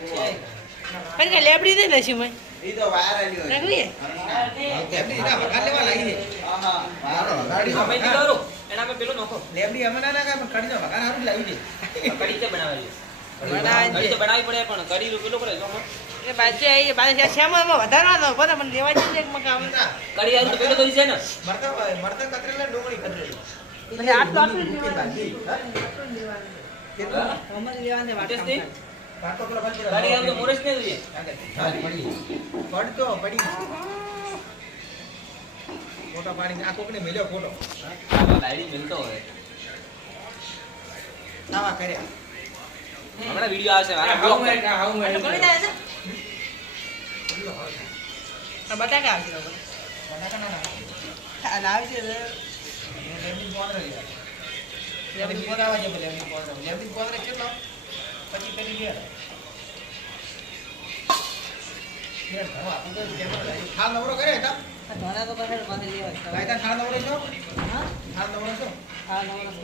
પણ કે લેબડી દે ને શીમય ઈ તો વાયર આલ્યો લેબડી ના વઘાર લેવા લાગી દે. હા ગાડી અમે જી કરો એના મે પેલો નોખો લેબડી અમે ના નાખે પણ કડીનો વઘાર હારું જ લાવી દે. કડી તે બનાવે છે બનાવી કડી દે તો બનાવી પડે પણ કડી નું પેલો કરે જો એ બાજુ એ બાજુ શ્યામમાં વધારવાનો બધા મને લેવા જઈએ એક મકામ ના, કડી આવું તો પેલો તો છે ને મરતા કતરેલા ડુંગળી કતરેલી. એટલે આટલું મૂકી બાકી, હા? કેટલું? અમારે લેવાને ટેસ્ટ દે પાટો પેલો બંધ કરો. કડી આવું તો મોરસ ને જોઈએ પડતો પડી ફોટો પાડીને આ કોકને મેલ્યો ફોટો લાઈડી મિલતો હોય નાવા કર્યા. હમણાં વિડિયો આવશે મારા બ્લોગ ગણી જાય છે આ બટાકા આવશે લોકો બટાકા ના નાખો. આ લાવી છે લેમડી પોદરા લે. લેમડી પોદરા છે લેમડી પોદરા. લેમડી પોદરા કેટલો? પછી પેલી લે. યાર ઘણો આપું તો કેમેરો લાવી. ખાલ નવરો કરે તા. ધોના તો પાસે માથે લેવા ભાઈ તા ખાલ નવરો છો? હા ખાલ નવરો છો? હા નવરો